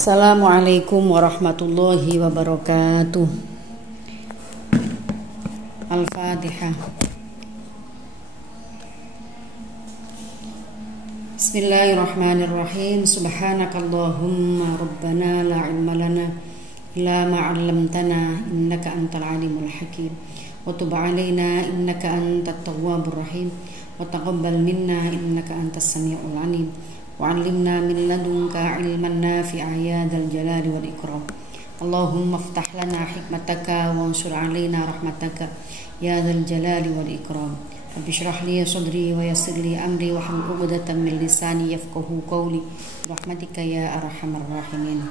Assalamualaikum warahmatullahi wabarakatuh. Al-Fatihah. Bismillahirrahmanirrahim. Subhanakallahumma rabbana la ilma lana illa ma 'allamtana innaka antal alimul hakim. Wa tub 'alaina innaka antat tawwabur rahim. Wa taqabbal minna innaka antas samiul 'alim. Wa'allimna min ladunka ilman nafi'a ya dzal jalali wal ikram. Allahumma iftah lana hikmataka wansur 'alaina rahmataka ya dzal jalali wal ikram. Rabbi shrah li sadri wa yassir li amri wahlul 'uqdatam min lisani yafqahu qawli rahmatika ya arhamar rahimin.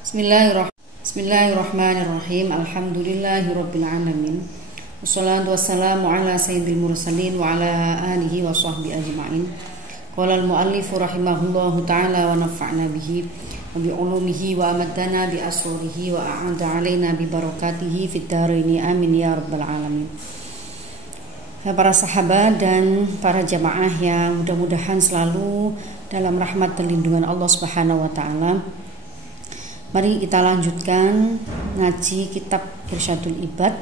Bismillahirrahmanirrahim. Alhamdulillahirabbil alamin. Wassalatu wassalamu ala sayyidil mursalin wa ala alihi wa sahbihi ajma'in. Qala al-mu'allif rahimahullahu ta'ala wa nafa'na bihi wa bi ulumihi wa amadana bi asrarihi wa a'ada alaina bi barakatihi fid dharaini amin ya rabbal alamin. Para sahabat dan para jamaah yang mudah-mudahan selalu dalam rahmat dan lindungan Allah Subhanahu wa taala. Mari kita lanjutkan ngaji kitab Irsyadul Ibad,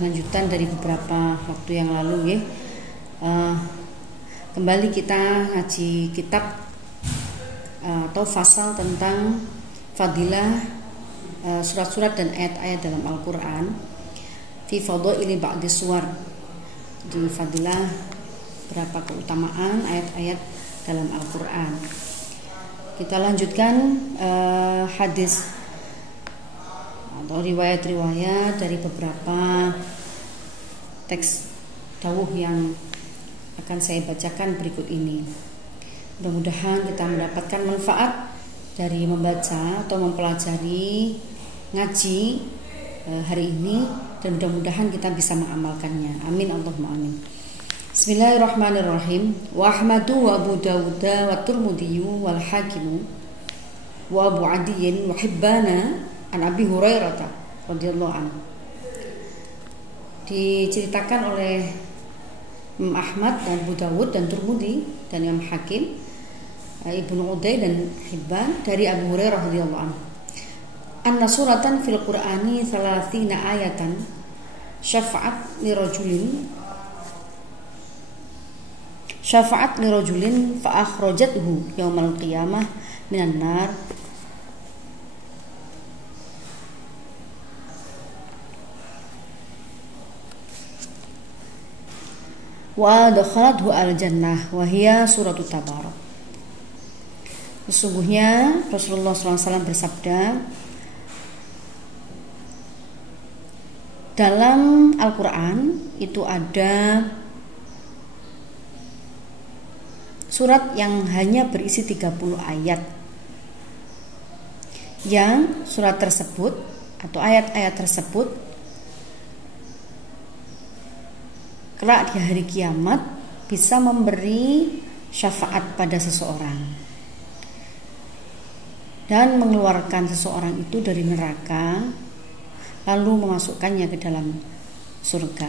lanjutan dari beberapa waktu yang lalu ya. Kembali kita ngaji kitab atau fasal tentang fadilah surat-surat dan ayat-ayat dalam Al-Quran. Fi fadaili ba'di suwar, di fadilah berapa keutamaan ayat-ayat dalam Al-Quran. Kita lanjutkan hadis atau riwayat-riwayat dari beberapa teks dawuh yang akan saya bacakan berikut ini. Mudah-mudahan kita mendapatkan manfaat dari membaca atau mempelajari ngaji hari ini, dan mudah-mudahan kita bisa mengamalkannya. Amin Allahumma amin. Bismillahirrahmanirrahim. Wa Ahmadu wa Abu Dawud wa Tirmidzi wal Hakim wa Abu Adiyin wa Hibbana an Abi Hurairah radhiyallahu anhu. Diceritakan oleh Imam Ahmad dan Abu Dawud dan Tirmidzi dan Imam Hakim, Ibnu Uday dan Hibban dari Abu Hurairah radhiyallahu anhu. Anna suratan fil Qur'ani 30 ayatan syafa'at li rajulin fa akhrajathu yaumal qiyamah minan nar. Wa dakhalathu al-jannah wa hiya suratul Tabarak. Sesungguhnya Rasulullah SAW bersabda, dalam Al-Quran itu ada surat yang hanya berisi 30 ayat, yang surat tersebut atau ayat-ayat tersebut kelak di hari kiamat bisa memberi syafaat pada seseorang dan mengeluarkan seseorang itu dari neraka, lalu memasukkannya ke dalam surga.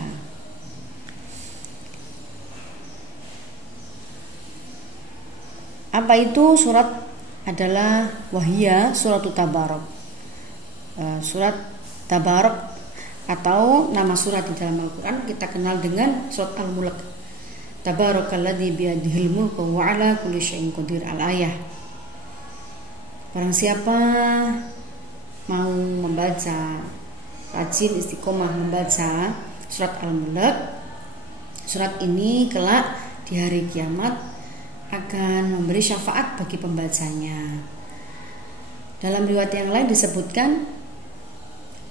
Apa itu surat? Adalah wahia suratul Tabarak. Surat Tabarak atau nama surat di dalam Al-Quran kita kenal dengan surat Al-Mulk. Tabarakalladzi biyadihil mulku wa ala kulli syai'in qadir, al-ayah. Barang siapa mau membaca, rajin istiqomah membaca surat Al-Mulk, surat ini kelak di hari kiamat akan memberi syafaat bagi pembacanya. Dalam riwayat yang lain disebutkan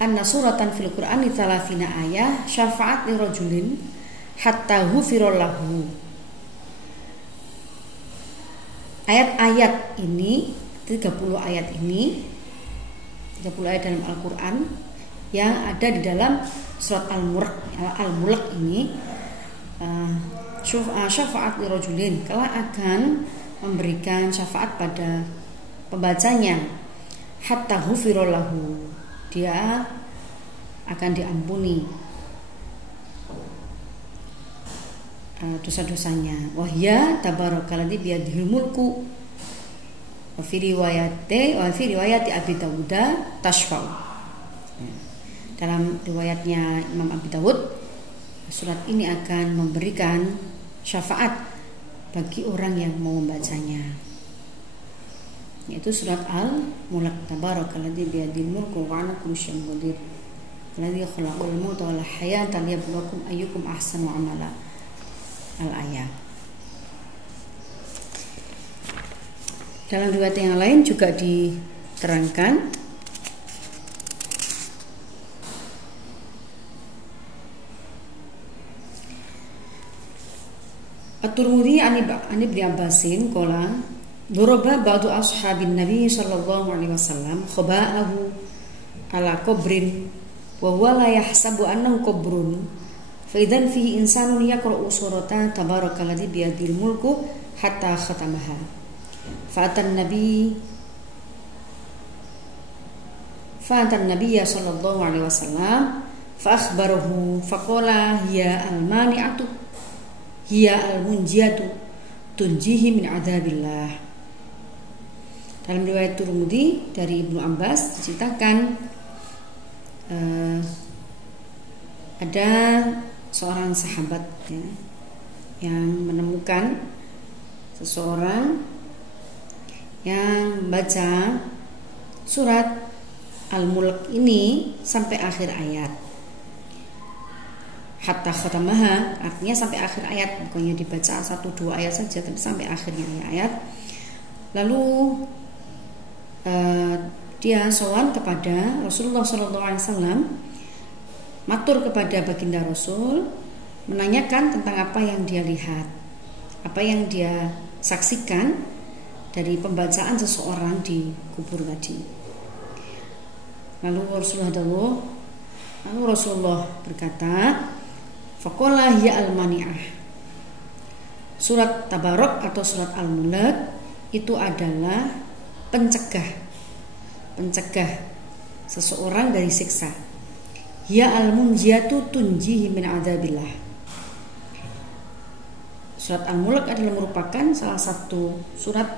anna suratan fil Qur'ani 30 ayah syafa'at li rajulin hatta ghufira lahu. Ayat-ayat ini 30 ayat ini, 30 ayat dalam Al-Quran yang ada di dalam surat Al-Mulk ini, syafa'at li rajulin, kelak akan memberikan syafaat pada pembacanya. Hatta ghufira lahu, dia akan diampuni dosa-dosanya. Wahya tabarakalladzi biyadihil mulku Wa fi riwayati Abi Dawud tashfa'u. Dalam riwayatnya Imam Abi Dawud, surat ini akan memberikan syafaat bagi orang yang mau membacanya. Yaitu surat Al-Mulk. Tabarakalladzi biyadil mulku wa 'ala kulli syai'in qadir. Alladzi khalaqal mauta wal hayata liyabluwakum ayyukum ahsanu amala. Al-ayat. Dalam riwayat yang lain juga diterangkan At-Tirmidzi an Ibnu Abbasin qala daraba ba'du ashabin Nabi sallallahu alaihi wasallam khaba'ahu ala qabrin wa huwa la yahsabu annahu qabrun fa idzan fihi insanun yaqra'u surata tabarakalladzi biyadil mulku hatta khatamaha fa atan nabiyya sallallahu alaihi wasallam fa akhbarahu fa qala hiya al-mani'atu hiya al-munjiyatu tunjihi min adzabillah. Dalam riwayat Tirmidzi dari Ibnu Abbas diceritakan ada seorang sahabat ya, yang menemukan seseorang yang membaca surat Al-Mulk ini sampai akhir ayat. Hatta khatamaha artinya sampai akhir ayat, bukannya dibaca 1-2 ayat saja tapi sampai akhirnya ayat. Lalu dia sowan kepada Rasulullah SAW, matur kepada baginda Rasul, menanyakan tentang apa yang dia lihat, apa yang dia saksikan dari pembacaan seseorang di kubur tadi. Lalu Rasulullah berkata, faqala ya al-mani'ah. Surat Tabarok atau surat Al-Mulk itu adalah pencegah seseorang dari siksa. Ya al-munjiyatu tunjihi min adzabillah. Surat Al-Mulk adalah merupakan salah satu surat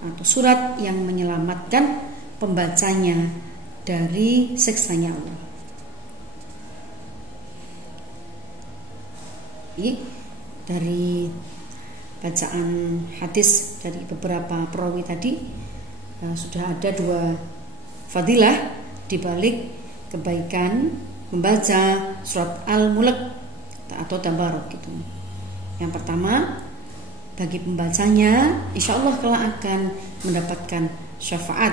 atau surat yang menyelamatkan pembacanya dari siksanya Allah. Dari bacaan hadis dari beberapa perawi tadi sudah ada 2 fadilah di balik kebaikan membaca surat Al-Mulk atau Tabarok gitu. Yang pertama, bagi pembacanya insyaallah kelak akan mendapatkan syafaat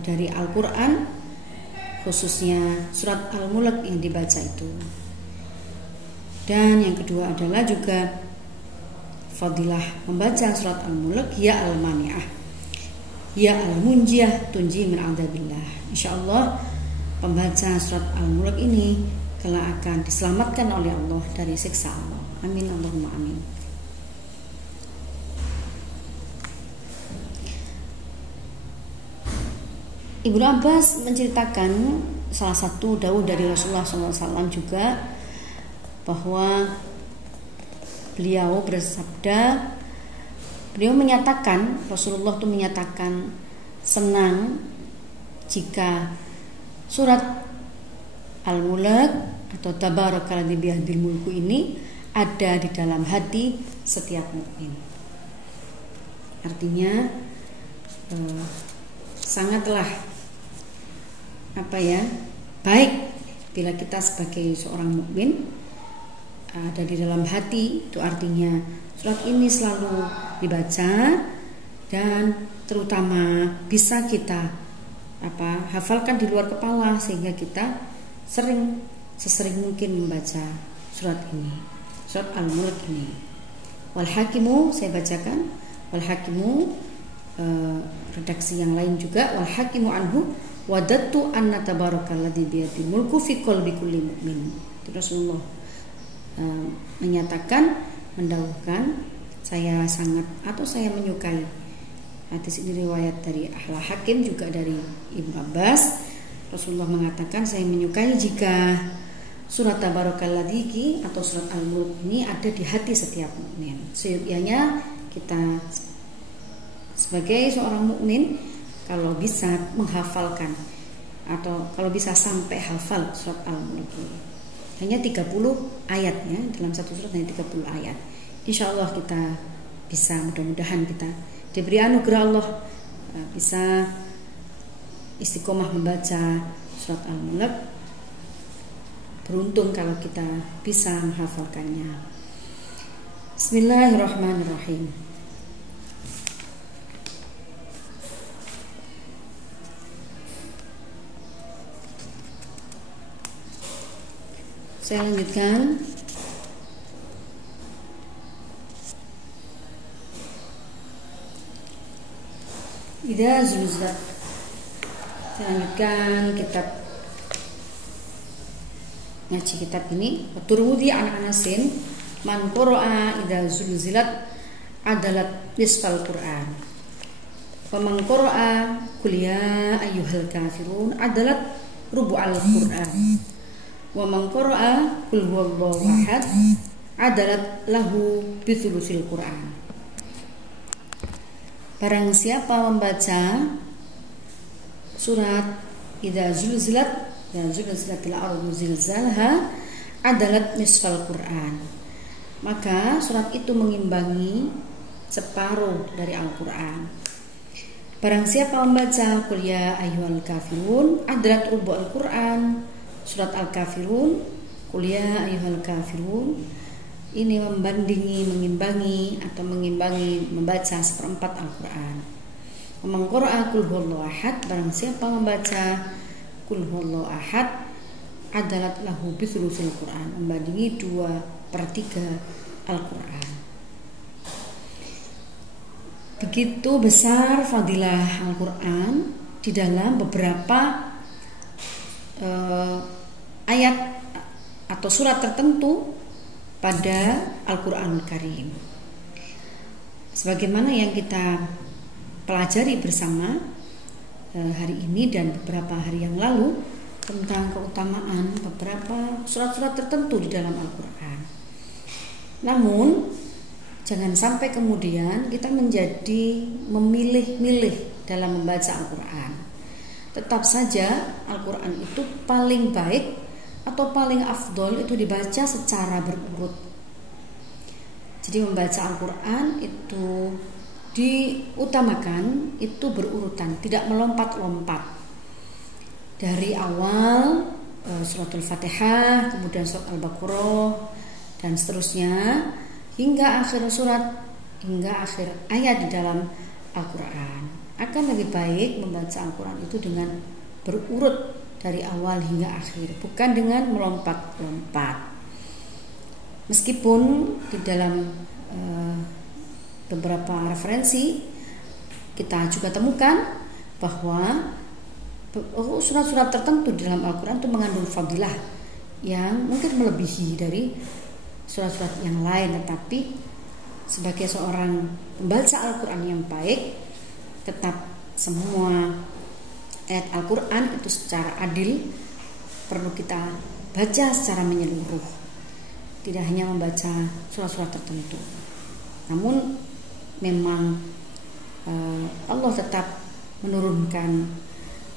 dari Al-Quran, khususnya surat Al-Mulk yang dibaca itu. Dan yang kedua adalah juga fadilah membaca surat Al-Mulk ya al-mani'ah, ya al-munjiyah tunji min adzabillah. Insyaallah pembaca surat Al-Mulk ini kelak akan diselamatkan oleh Allah dari siksa Allah. Amin Allahumma amin. Ibnu Abbas menceritakan salah satu dawuh dari Rasulullah SAW juga, bahwa beliau bersabda, beliau menyatakan, Rasulullah itu menyatakan senang jika surat Al-Mulk atau Tabarakalladzi biyadil mulku ini ada di dalam hati setiap mukmin. Artinya sangatlah baik bila kita sebagai seorang mukmin ada di dalam hati. Itu artinya surat ini selalu dibaca dan terutama bisa kita hafalkan di luar kepala sehingga kita sesering mungkin membaca surat ini, surat Al-Mulk ini. Wal hakimu, saya bacakan wal hakimu, redaksi yang lain juga, wal hakimu anhu wadattu anna tabarakalladzi biyadil mulku fi qalbi kulli mu'min. Itu Rasulullah menyatakan, mendahulukan, saya menyukai. Hadis ini riwayat dari Al-Hakim juga dari Ibnu Abbas. Rasulullah mengatakan, saya menyukai jika surat Tabarakalladzi atau surat Al-Mulk ini ada di hati setiap mukmin. Seyogyanya kita Sebagai seorang mukmin, kalau bisa menghafalkan atau kalau bisa sampai hafal surat Al-Mulk, hanya 30 ayat ya, dalam satu surat hanya 30 ayat. Insya Allah kita bisa, mudah-mudahan kita diberi anugerah Allah bisa istiqomah membaca surat Al-Mulk. Beruntung kalau kita bisa menghafalkannya. Bismillahirrahmanirrahim. Saya lanjutkan. Idza zulzilat. Saya lanjutkan ngaji kitab ini. Turmudi an Anasin man qara'a idza zulzilat adalat nisfal Qur'an. Wa man qara'a qul ya ayyuhal kafirun adalat rubu'al Qur'an. Wa man qara'a qul huwallahu ahad adalat lahu bithulusil Qur'an. Barang siapa membaca surat idza zulzilat dan zulzilatil ardu zilzalaha adalat nisfal Qur'an, maka surat itu mengimbangi separuh dari Al-Qur'an. Barang siapa membaca qul ya ayyuhal kafirun adalat rubu'al Qur'an, surat Al-Kafirun, qul ya ayyuhal kafirun, ini mengimbangi membaca seperempat Al-Qur'an. Man qara'a qul huwallahu ahad, barang siapa membaca qul huwallahu ahad adalat lahu bithulusil Qur'an, membandingi 2/3 Al-Qur'an. Begitu besar fadilah Al-Qur'an di dalam beberapa ayat atau surat tertentu pada Al-Qur'anul Karim. Sebagaimana yang kita pelajari bersama hari ini dan beberapa hari yang lalu tentang keutamaan beberapa surat-surat tertentu di dalam Al-Quran. Namun jangan sampai kemudian kita menjadi memilih-milih dalam membaca Al-Quran. Tetap saja Al-Quran itu paling baik atau paling afdol itu dibaca secara berurut. Jadi membaca Al-Quran itu diutamakan itu berurutan, tidak melompat-lompat. Dari awal suratul Fatihah, kemudian surat Al-Baqarah dan seterusnya hingga akhir surat, hingga akhir ayat di dalam Al-Quran. Akan lebih baik membaca Al-Quran itu dengan berurut dari awal hingga akhir, bukan dengan melompat-lompat. Meskipun di dalam beberapa referensi kita juga temukan bahwa surat-surat tertentu di dalam Al-Quran itu mengandung fadilah yang mungkin melebihi dari surat-surat yang lain, tetapi sebagai seorang pembaca Al-Quran yang baik, tetap semua ayat Al-Quran itu secara adil perlu kita baca secara menyeluruh, tidak hanya membaca surat-surat tertentu. Namun memang Allah tetap menurunkan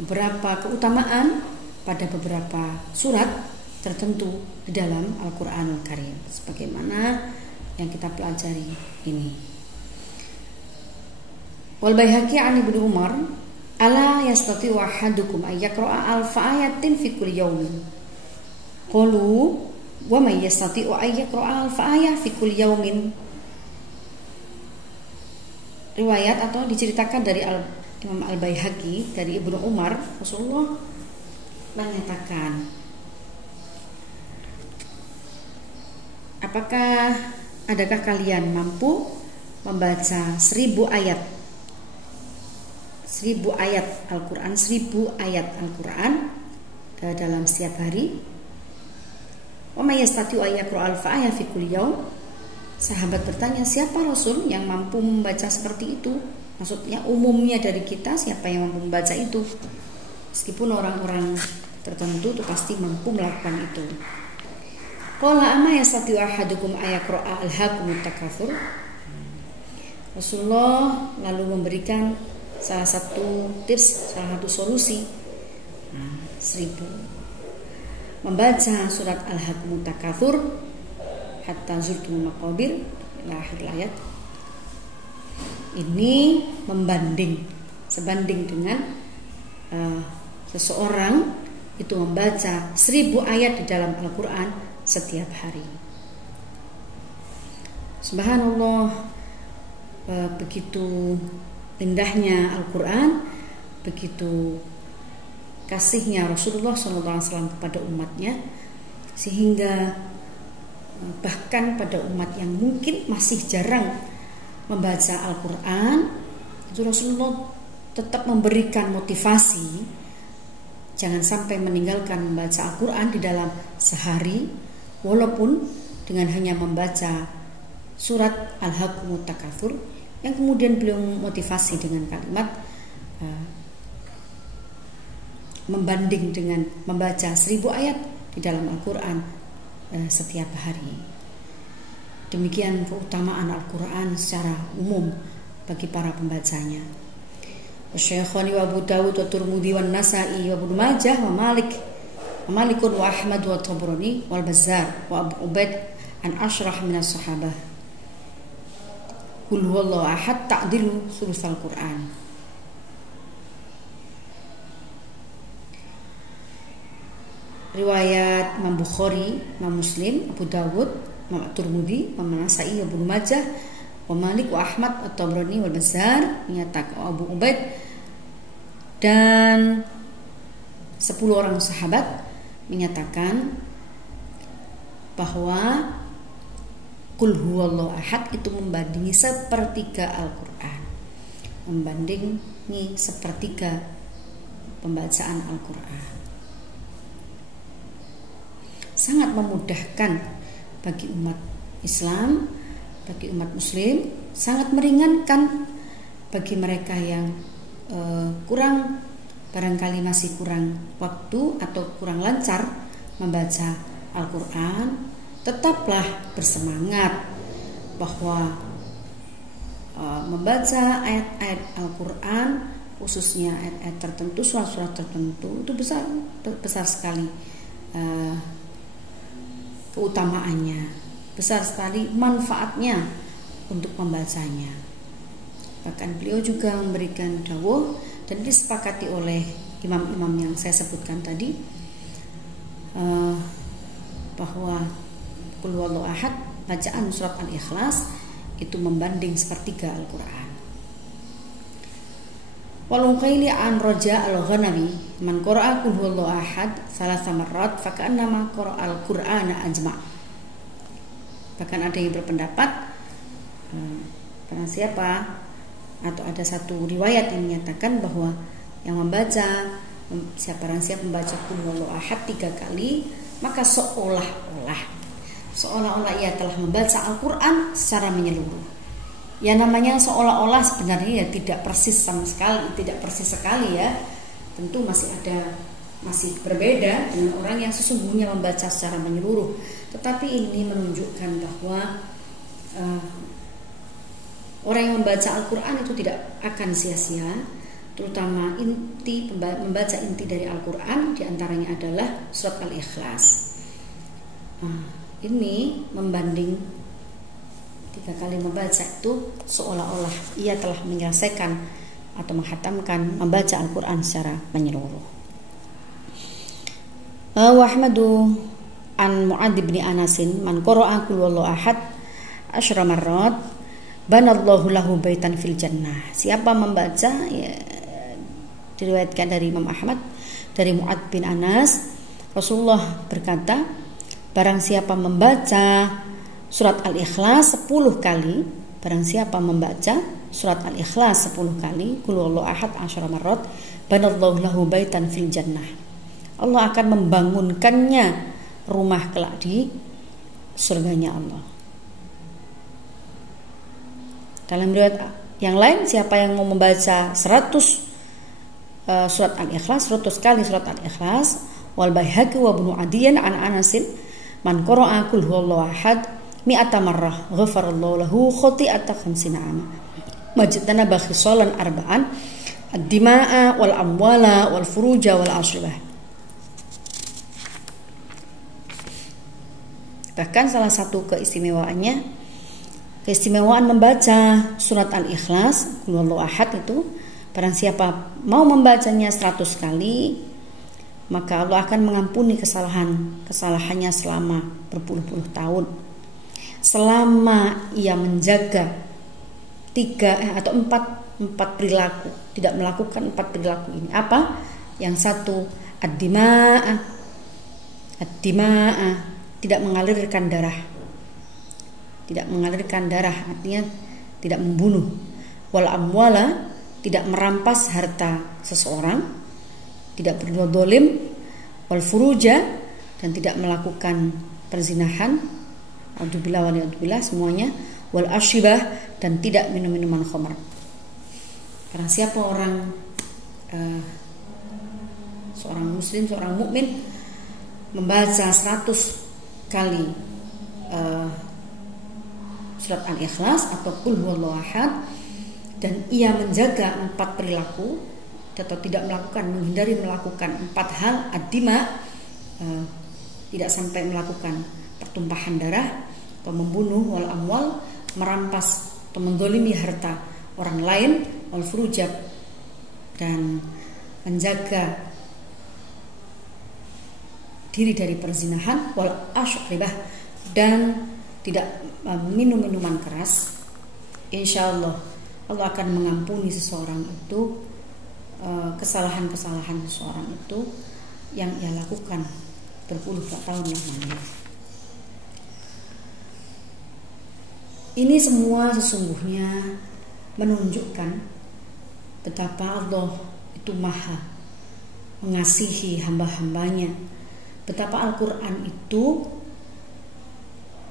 beberapa keutamaan pada beberapa surat tertentu di dalam Al-Qur'anul Karim, sebagaimana yang kita pelajari ini. Wal Baihaqi an Ibnu Umar, ala yastati'u ahadukum ay yaqra'a alfa ayatin fi kulli yawmin. Qalu wa may yastati'u ay yaqra'a alfa ayah fi kulli yawmin. Riwayat atau diceritakan dari Imam Al-Baihaqi dari Ibnu Umar, Rasulullah menyatakan, apakah adakah kalian mampu membaca 1000 ayat Al-Quran, 1000 ayat Al-Quran dalam setiap hari? Wa may yastati'u ay yaqra'a alfa ayah fi kulli yawm. Sahabat bertanya, siapa Rasul yang mampu membaca seperti itu? Maksudnya umumnya dari kita, siapa yang mampu membaca itu? Meskipun orang-orang tertentu itu pasti mampu melakukan itu. Qala amma yastati'u ahadukum ay yaqra'a alhaakumut takatsur. Rasulullah lalu memberikan salah satu tips, salah satu solusi. 1000. Membaca surat Al-Hakumut Takatsur hatta zurtumul maqabir ila akhir ayat. Ini sebanding dengan seseorang itu membaca 1000 ayat di dalam Al-Quran setiap hari. Subhanallah, begitu indahnya Al-Quran, begitu kasihnya Rasulullah SAW kepada umatnya, sehingga bahkan pada umat yang mungkin masih jarang membaca Al-Quran, itu Rasulullah tetap memberikan motivasi jangan sampai meninggalkan membaca Al-Quran di dalam sehari, walaupun dengan hanya membaca surat Al-Hakumut Takatsur, yang kemudian beliau motivasi dengan kalimat membanding dengan membaca 1000 ayat di dalam Al-Quran setiap hari. Demikian keutamaan Al-Quran secara umum bagi para pembacanya. Syekhani wa Abu Dawud wa Tirmidzi wa Nasa'i wa Ibnu Majah wa Malikun wa Ahmad wa Tabrani wal Bazzar wa Abu Ubaid an ashrah minas sahabah. Qul huwallahu ahad ta'dilu sulusal Qur'an. Riwayat Imam Bukhari, Imam Muslim, Abu Dawud, Imam Tirmidzi, Imam Nasa'i, Ibnu Majah, wa Malik wa Ahmad wa Tabrani wal Bazzar menyatakan Abu Ubaid dan 10 orang sahabat menyatakan bahwa Qul huwallahu ahad itu membandingi sepertiga Al-Quran, membandingi sepertiga pembacaan Al-Quran. Sangat memudahkan bagi umat Islam, bagi umat Muslim, sangat meringankan bagi mereka yang barangkali masih kurang waktu atau kurang lancar membaca Al-Quran. Tetaplah bersemangat bahwa membaca ayat-ayat Al-Quran, khususnya ayat-ayat tertentu, surat-surat tertentu, itu besar sekali keutamaannya, besar sekali manfaatnya untuk membacanya. Bahkan beliau juga memberikan dawuh dan disepakati oleh imam-imam yang saya sebutkan tadi, bahwa Qul huwallahu ahad, bacaan surat Al-Ikhlas itu membanding sepertiga Al-Quran. Walungkaili an Raja al-Ghanawi man qara'a Qul huwallahu ahad salasa marrat faka'annama qara'al Qur'ana ajma'. Bahkan ada yang berpendapat barang siapa, atau ada satu riwayat yang menyatakan bahwa yang membaca siapa membaca Qul huwallahu ahad 3 kali, maka seolah-olah ia telah membaca Al-Quran secara menyeluruh. Ya, namanya seolah-olah sebenarnya ya tidak persis sama sekali, tidak persis sekali ya. Tentu masih berbeda dengan orang yang sesungguhnya membaca secara menyeluruh. Tetapi ini menunjukkan bahwa orang yang membaca Al-Quran itu tidak akan sia-sia, terutama membaca inti dari Al-Quran, diantaranya adalah surat Al-Ikhlas. Ini membanding 3 kali membaca itu seolah-olah ia telah menyelesaikan atau menghatamkan membaca Al-Quran secara menyeluruh. Wa Ahmadu an Mu'adz bin Anasin man qara'a Qul huwallahu ahad 10 marrat banallahu lahu baitan fil jannah. Siapa membaca, ya, diriwayatkan dari Imam Ahmad dari Mu'adz bin Anas, Rasulullah berkata, barang siapa membaca surat Al-Ikhlas 10 kali, barang siapa membaca surat Al-Ikhlas 10 kali, Qul huwallahu ahad 10 marrat banallahu lahu baitan fil jannah, Allah akan membangunkannya rumah kelak di surganya Allah. Dalam riwayat yang lain, siapa yang mau membaca 100 surat Al-Ikhlas, 100 kali surat Al-Ikhlas, wal Baihaqi wa Ibnu Adiyan an Anasin man qara'a Qul huwallahu ahad mi'ata marrah ghafarallahu lahu khati'ata 50 ama. majtanaba khisalan arba'an ad-dima'a wal amwala wal furuja wal ashribah. Bahkan salah satu keistimewaan membaca surat Al-Ikhlas, Qul huwallahu ahad itu, barang siapa mau membacanya 100 kali, maka Allah akan mengampuni kesalahannya selama berpuluh-puluh tahun. Selama ia menjaga 3 atau 4 perilaku, tidak melakukan 4 perilaku ini. Apa? Yang satu, ad-dima'ah, tidak mengalirkan darah. Tidak mengalirkan darah artinya tidak membunuh. Wal amwala, tidak merampas harta seseorang, tidak berbuat dolim. Wal furuja, dan tidak melakukan perzinahan, audzubillah semuanya. Wal ashibah, dan tidak minum minuman khamar. Karena siapa seorang muslim, seorang mukmin membaca 100 kali surat Al-Ikhlas atau Qul huwallahu ahad, dan ia menjaga 4 perilaku atau tidak menghindari melakukan 4 hal, ad-dima, tidak sampai melakukan pertumpahan darah atau membunuh, wal amwal, merampas atau mendolimi harta orang lain, wal furujab, dan menjaga diri dari perzinahan, wal ashribah, dan tidak minum minuman keras. Insya Allah akan mengampuni seseorang itu kesalahan-kesalahan seseorang itu yang ia lakukan berpuluh tahun lamanya. Ini semua sesungguhnya menunjukkan betapa Allah itu maha mengasihi hamba-hambanya, betapa Al-Quran itu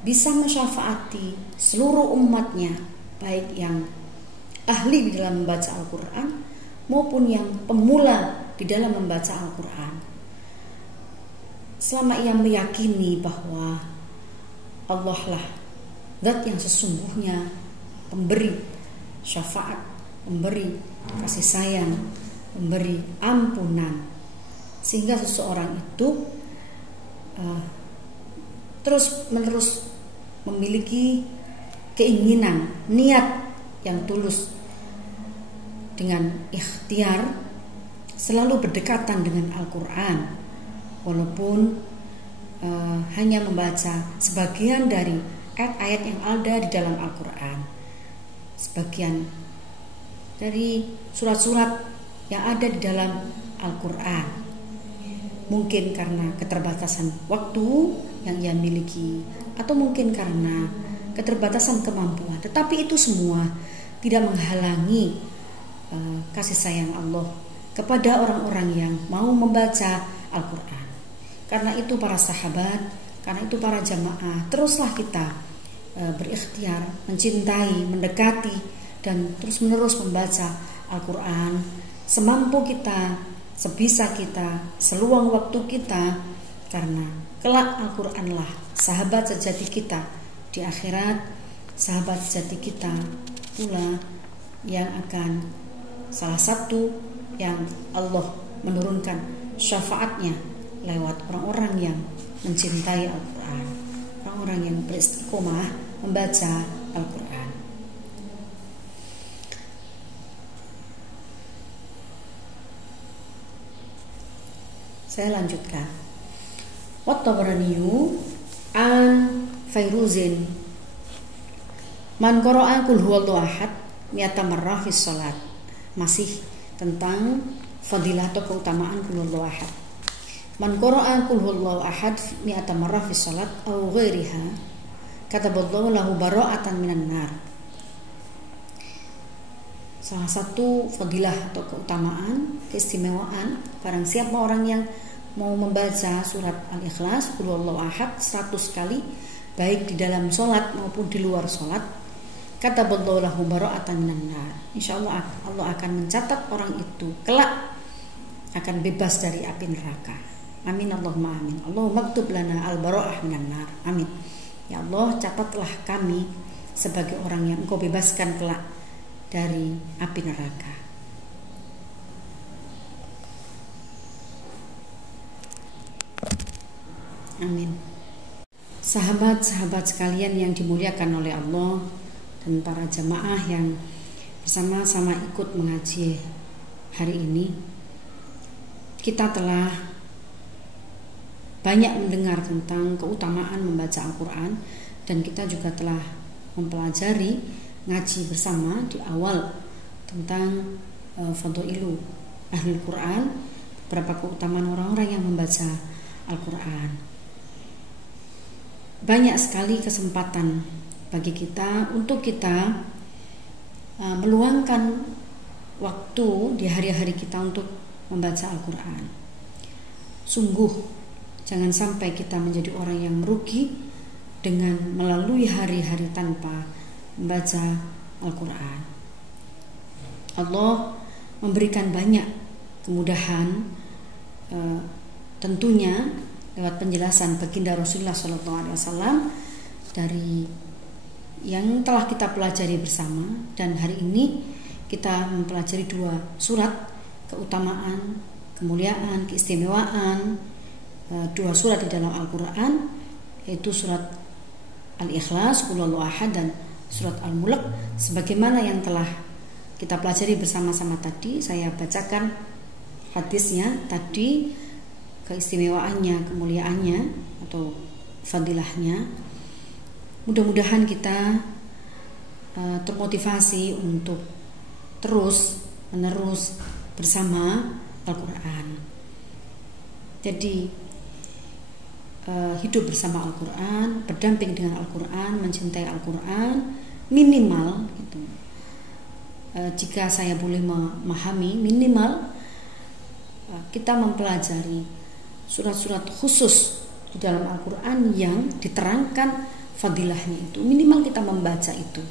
bisa mensyafaati seluruh umatnya, baik yang ahli di dalam membaca Al-Quran maupun yang pemula di dalam membaca Al-Quran. Selama ia meyakini bahwa Allah lah zat yang sesungguhnya pemberi syafaat, pemberi kasih sayang, pemberi ampunan, sehingga seseorang itu terus-menerus memiliki keinginan, niat yang tulus dengan ikhtiar selalu berdekatan dengan Al-Quran, walaupun hanya membaca sebagian dari ayat-ayat yang ada di dalam Al-Quran, sebagian dari surat-surat yang ada di dalam Al-Quran, mungkin karena keterbatasan waktu yang ia miliki, atau mungkin karena keterbatasan kemampuan. Tetapi itu semua tidak menghalangi kasih sayang Allah kepada orang-orang yang mau membaca Al-Quran. Karena itu para sahabat, karena itu para jamaah, teruslah kita berikhtiar, mencintai, mendekati, dan terus-menerus membaca Al-Quran semampu kita, sebisa kita, seluang waktu kita, karena kelak Al-Quranlah sahabat sejati kita di akhirat, sahabat sejati kita pula yang akan salah satu yang Allah menurunkan syafaatnya lewat orang-orang yang mencintai Al-Quran, orang-orang yang beristiqomah membaca Al-Quran. Saya lanjutkan. Wat-Tabaraniyu an Fairuzin man qara'a qul huwallahu ahad mi'ata marrah fi shalat. Masih tentang fadilah atau keutamaan qul huwallahu ahad. Man qara'a qul huwallahu ahad mi'ata marrah fi shalat aw ghairiha kataballahu lahu bara'atan minan nar. Salah satu fadilah atau keutamaan, keistimewaan, barang siapa orang yang mau membaca surat Al-Ikhlas, Qul huwallahu ahad 100 kali, baik di dalam sholat maupun di luar sholat, kataballahu lahu bara'atan minan nar. Insyaallah Allah akan mencatat orang itu kelak akan bebas dari api neraka. Amin Allahumma amin. Allahumma maktub lana al-bara'ah minan nar. Amin. Ya Allah, catatlah kami sebagai orang yang Engkau bebaskan kelak dari api neraka. Amin. Sahabat-sahabat sekalian yang dimuliakan oleh Allah dan para jamaah yang bersama-sama ikut mengaji hari ini, kita telah banyak mendengar tentang keutamaan membaca Al-Quran, dan kita juga telah mempelajari ngaji bersama di awal tentang fadailu ahlul Quran, beberapa keutamaan orang-orang yang membaca Al-Quran. Banyak sekali kesempatan bagi kita untuk kita meluangkan waktu di hari-hari kita untuk membaca Al-Quran. Sungguh jangan sampai kita menjadi orang yang merugi dengan melalui hari-hari tanpa membaca Al-Quran. Allah memberikan banyak kemudahan, tentunya lewat penjelasan baginda Rasulullah SAW dari yang telah kita pelajari bersama. Dan hari ini kita mempelajari 2 surat keutamaan, kemuliaan, keistimewaan, 2 surat di dalam Al-Quran, yaitu surat Al-Ikhlas, Qul Huwallahu Ahad, dan surat Al-Mulk. Sebagaimana yang telah kita pelajari bersama-sama tadi, saya bacakan hadisnya tadi, keistimewaannya, kemuliaannya atau fadilahnya. Mudah-mudahan kita termotivasi untuk terus menerus bersama Al-Quran. Jadi hidup bersama Al-Quran, berdamping dengan Al-Quran, mencintai Al-Quran, minimal gitu. Jika saya boleh memahami, minimal kita mempelajari surat-surat khusus di dalam Al-Quran yang diterangkan fadilahnya itu, minimal kita membaca itu.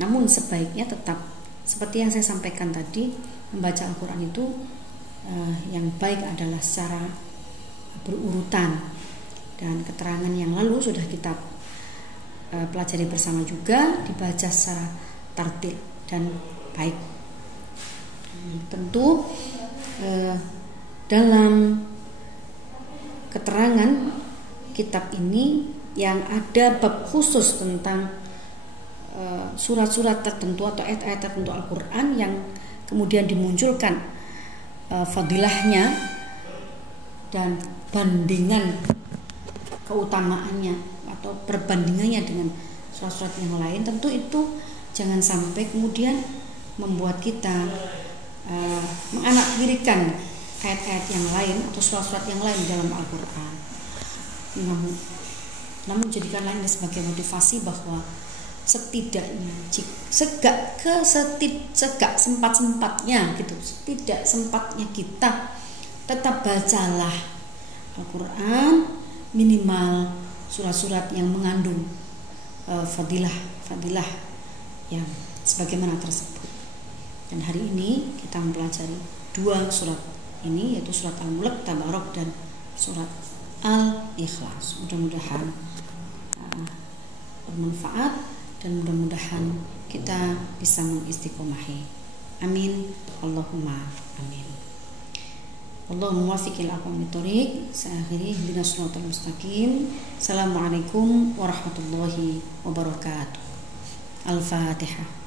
Namun sebaiknya tetap seperti yang saya sampaikan tadi, membaca Al-Quran itu yang baik adalah secara berurutan, dan keterangan yang lalu sudah kita pelajari bersama juga, dibaca secara tartil dan baik. Tentu dalam keterangan kitab ini yang ada bab khusus tentang surat-surat tertentu atau ayat-ayat tertentu Al-Quran yang kemudian dimunculkan fadilahnya dan bandingan keutamaannya atau perbandingannya dengan surat-surat yang lain. Tentu itu jangan sampai kemudian membuat kita menganaktirikan ayat-ayat yang lain atau surat-surat yang lain dalam Al-Quran. Namun jadikanlah ini sebagai motivasi bahwa setidaknya segak sempat-sempatnya gitu, setidak sempatnya kita tetap bacalah Al-Quran, minimal surat-surat yang mengandung fadilah yang sebagaimana tersebut. Dan hari ini kita mempelajari 2 surat ini, yaitu surat Al-Mulk, Tabarok, dan surat Al-Ikhlas. Mudah-mudahan bermanfaat dan mudah-mudahan kita bisa mengistiqomahi. Amin. Allahumma amin. Allahumma wafiqil aqwamit thoriq. Saya akhiri ihdinas siratal mustaqim. Assalamualaikum warahmatullahi wabarakatuh. Al-Fatihah.